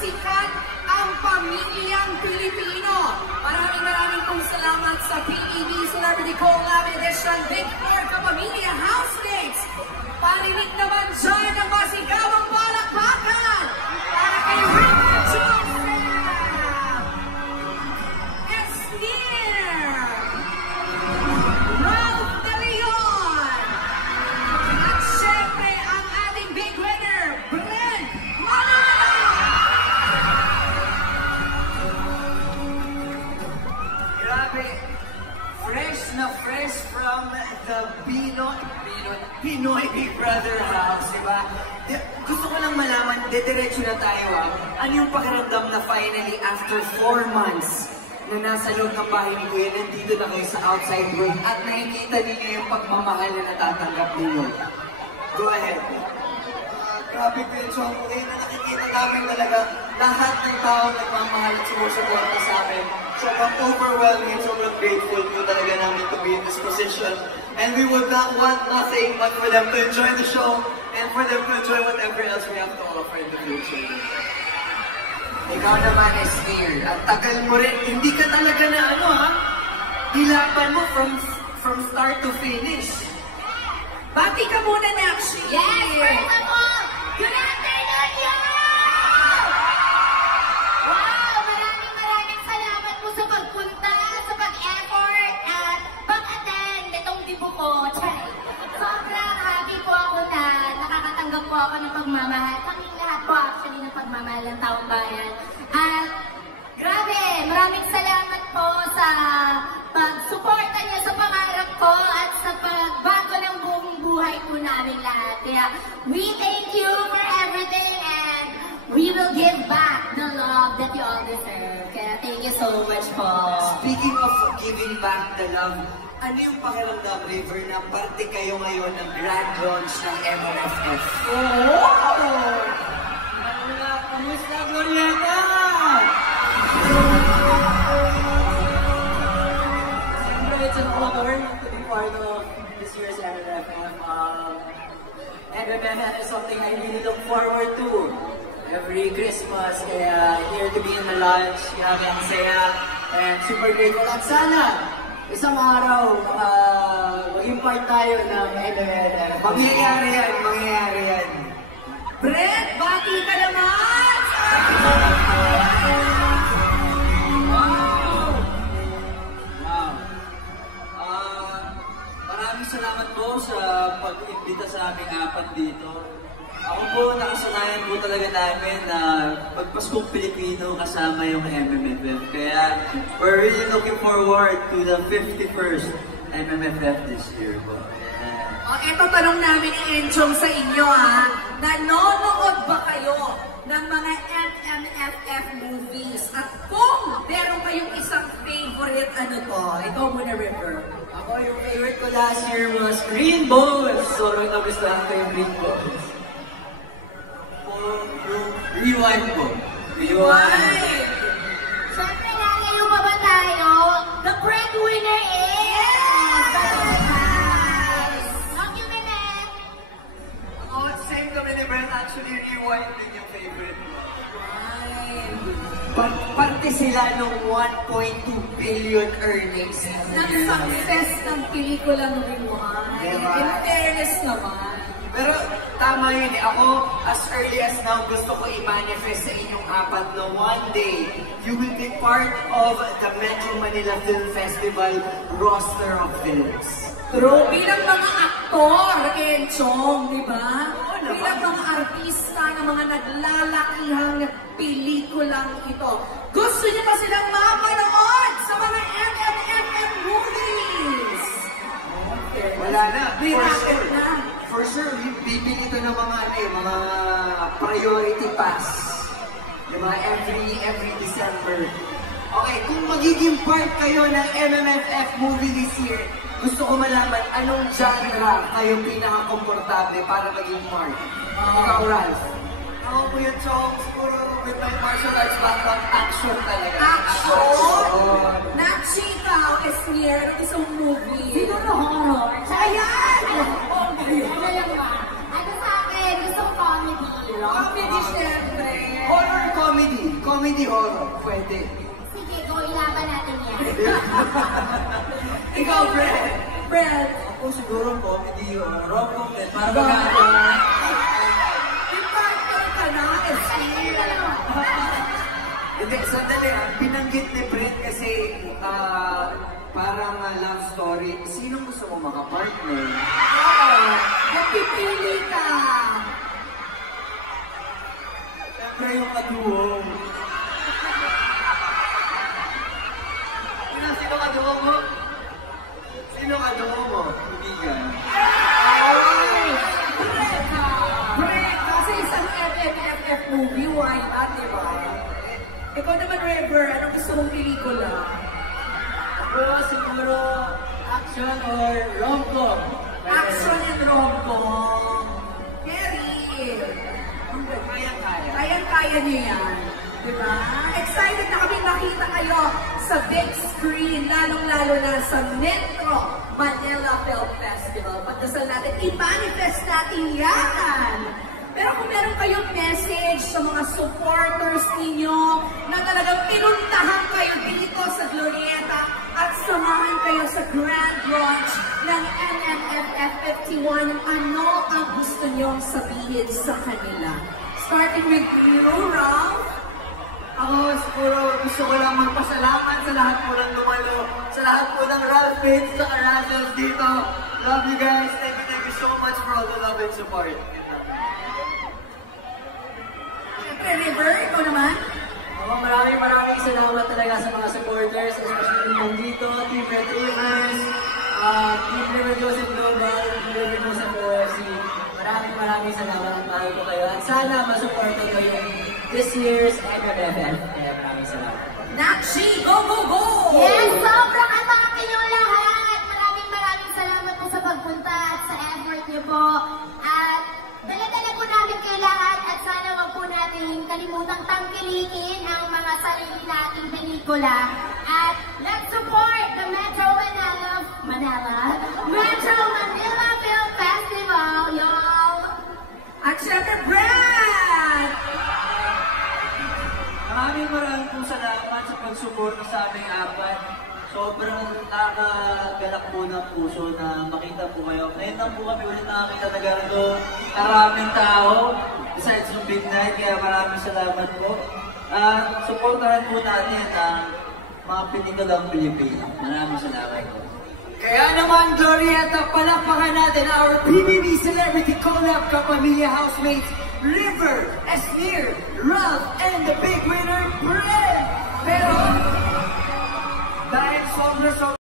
sikat ang pamilyang Pilipino. Maraming pong salamat sa PBB Celebrity Collab Edition Big Four Kapamilya Housemates. Parinig naman dyan ang masigawang palakpakan para kay River Joseph, Esnir, Ralph De Leon, at syempre ang ating big winner, Brent Manalo! Grabe, fresh na fresh from the Pinoy Big Brother house, diba? Gusto ko lang malaman, diretso na tayo ano yung pakiramdam na finally after 4 months na nasa loob ng bahay ni Kuya, nandito na kayo sa outside world at nakikita ninyo yung pagmamahal na natatanggap ninyo. Go ahead. Grabe ko yun, Chong. Ngayon na nakikita namin talaga lahat ng tao nagmamahal at sumusuporta sa amin. Sobrang overwhelming and sobrang grateful po talaga namin to be in this position. And we would not want nothing but for them to enjoy the show and for them to enjoy whatever else we have to offer in the future. Ikaw naman, Esnir, ang tagal mo rin, hindi ka talaga na hilapan mo from start to finish. Bati ka muna, Nakshi! Yes, first of all, good afternoon, y'all! Wow, maraming salamat po sa pagpunta, sa pag-effort, at pag-attend itong dibo ko. Sobrang happy po ako na nakakatanggap po ako ng pagmamahal. Kaming lahat po actually ng pagmamahal ng taong bayan. At grabe, maraming salamat po sa pag-suporta niyo sa pangarap ko at sa pagbago ng buong buhay po namin lahat. Kaya we thank you for everything and we will give back the love that you all deserve. Kaya thank you so much po. Speaking of giving back the love, ano yung pakiramdam, River, na parte kayo ngayon ng grand launch ng MMFF? Oh! Kamusta, Glorieta? It's an honor to be part of this year's MMFF. MMFF is something I really look forward to every Christmas. Kaya here to be in the launch, grabe ang saya and super grateful. At sana, isang araw, maging part tayo ng MMFF. Mangyayari yan. Brent, bati ka naman! Maraming salamat po sa pag-imbita sa aming apat dito. Ako po, nakasanayan po talaga namin na pagpaskong Pilipino kasama yung MMFF. Kaya, we're really looking forward to the 51st MMFF this year po. Ito tanong namin ni Enchong sa inyo nanonood ba kayo ng mga MMFF movies? At kung meron kayong isang favorite, ito muna, River. Ako, yung favorite ko last year was Green Bones. Sobrang nagustuhan ko yung Green Bones. Yung Rewind po. Rewind. Siyempre, lalayo pa ba tayo? The breadwinner is... Document! Same kami ni Brent. Actually, Rewind din yung favorite ko. Parte sila ng 1.2 billion earnings. Ng success ng pelikulang Rewind. Diba? In fairness naman. Pero tama yun Ako, as early as now, gusto ko i-manifest sa inyong apat na one day, you will be part of the Metro Manila Film Festival roster of films. True. Bilang mga aktor, Enchong, di ba? naman. Bilang mga artista ng mga naglalakihang pelikulang ito. Gusto niyo pa silang mapanood sa mga MMFF movies? Wala na. Binaket na. For sure, bibili ito ng mga, mga priority pass. Yung mga every December. Okay, kung magiging part kayo ng MMFF movie this year, gusto ko malaman anong genre kayo pinaka-komportable para maging part. Ikaw, Ralph. Ako po yung Chong, siguro with my martial arts background, action talaga. Action? Nakshika is near isang movie. Siguro horror. Ayan! Ano lang ba? Ano sa akin? Gusto ko comedy. Comedy, syempre. Horror comedy. comedy horror, pwede. Sige, go, ilaban natin yan. Ikaw, Brad. Brad. Ako siguro comedy o rom-com din. Para maganda. May partner ka na, Sige, dalawa. Hindi, sandali binanggit ni Brent kasi parang love story. Sino gusto mo makapartner? Oo. Napipili ka. Siyempre yung kaduo. Sino kaduo mo? Sino kaduo mo? Kaibigan. Brad, kasi isang FFF movie, why not, di ba? Ikaw naman, River, anong gusto mong pelikula? Ako siguro action or rom-com. Action and rom-com. Harry. Kaya-kaya. Kayang-kaya niyo yan. Diba? Excited na kami makita kayo sa big screen, lalong-lalo na sa Metro Manila Film Festival. Pagdasal natin, i-manifest natin yan! Pero kung meron kayong message sa mga supporters ninyo na talagang pinuntahan kayo dito sa Glorieta at samahan kayo sa grand launch ng MMFF 51, ano ang gusto nyong sabihin sa kanila? Starting with you, Ralph. Ako siguro gusto ko lang magpasalamat sa lahat po ng dumalo, sa lahat po ng Ralphmates, sa Razzles dito. Love you guys. Thank you so much for all the love and support. Siyempre, River, ikaw naman. Ako, maraming salamat talaga sa mga supporters, especially yung dito, Team Red Rivers, Team River Joseph Global, Team River Joseph OFC. Maraming salamat at mahal ko kayo. At sana masuporto ko yung this year's MMFF. Kaya maraming salamat. Nakshi, go, go, go! Yes, sobrang atake niyo lahat. Maraming salamat po sa pagpunta at sa effort niyo po. At dala-dala po namin kayo lahat at sana wag po natin kalimutang tangkilikin ang mga sarili nating pelikula. At let's support the Metro Manila Film Festival, y'all! At syempre, Brad! Maraming pong salamat sa pagsuporta sa aming apat. Sobrang nakakagalak po ng puso na makita po kayo. Ngayon lang po kami ulit nakakita na ganito. Maraming tao. Besides yung big night, kaya maraming salamat po. Supportahan po natin ang mga pinikalang Pilipino. Maraming salamat po. Kaya naman, Glorieta, palakpakan natin our PBB Celebrity Collab Kapamilya Housemates, River, Esnir, Ralph, and the big winner, Brent! Pero, dahil sobrang